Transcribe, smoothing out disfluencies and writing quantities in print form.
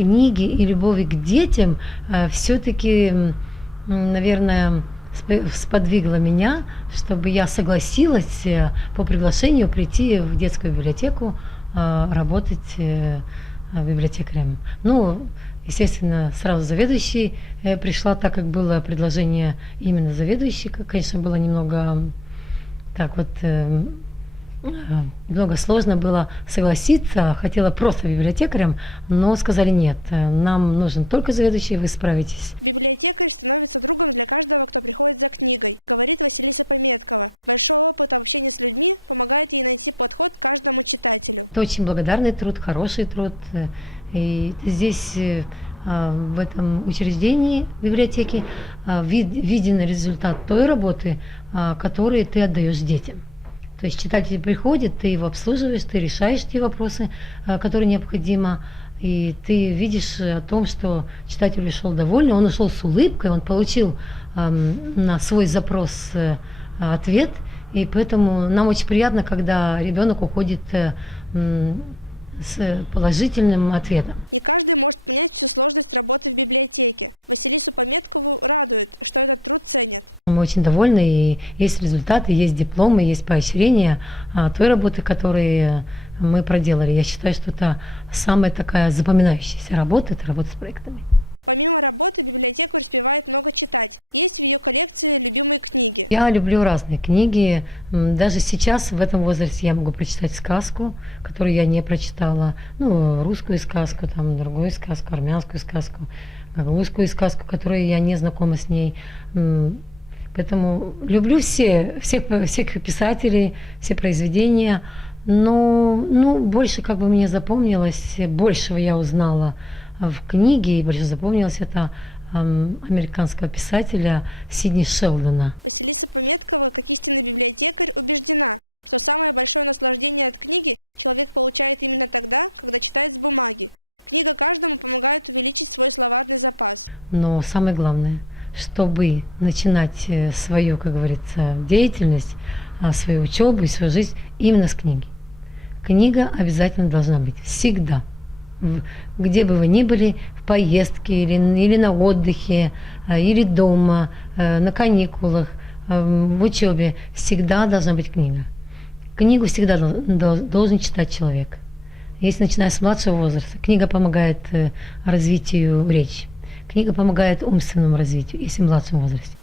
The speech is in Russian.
книги и любови к детям все-таки, наверное, сподвигло меня, чтобы я согласилась по приглашению прийти в детскую библиотеку работать библиотекарем. Ну, естественно, сразу заведующей пришла, так как было предложение именно заведующей. Конечно, было немного так вот, немного сложно было согласиться. Хотела просто библиотекарем, но сказали нет, нам нужен только заведующий, вы справитесь. Это очень благодарный труд, хороший труд. И здесь, в этом учреждении, библиотеки, виден результат той работы, которую ты отдаешь детям. То есть читатель приходит, ты его обслуживаешь, ты решаешь те вопросы, которые необходимо, и ты видишь о том, что читатель ушел довольный, он ушел с улыбкой, он получил на свой запрос ответ, и поэтому нам очень приятно, когда ребенок уходит с положительным ответом. Мы очень довольны, и есть результаты, есть дипломы, есть поощрения той работы, которую мы проделали. Я считаю, что это самая такая запоминающаяся работа, это работа с проектами. Я люблю разные книги. Даже сейчас, в этом возрасте, я могу прочитать сказку, которую я не прочитала. Ну, русскую сказку, там, другую сказку, армянскую сказку, гагаузскую сказку, которую я не знакома с ней. Поэтому люблю всех писателей, все произведения. Но ну, больше как бы мне запомнилось, большего я узнала в книге, и больше запомнилось это американского писателя Сидни Шелдона. Но самое главное, чтобы начинать свою, как говорится, деятельность, свою учебу и свою жизнь именно с книги. Книга обязательно должна быть всегда. Где бы вы ни были, в поездке или на отдыхе, или дома, на каникулах, в учебе, всегда должна быть книга. Книгу всегда должен читать человек. Если начиная с младшего возраста, книга помогает развитию речи. Книга помогает умственному развитию, если в младшем возрасте.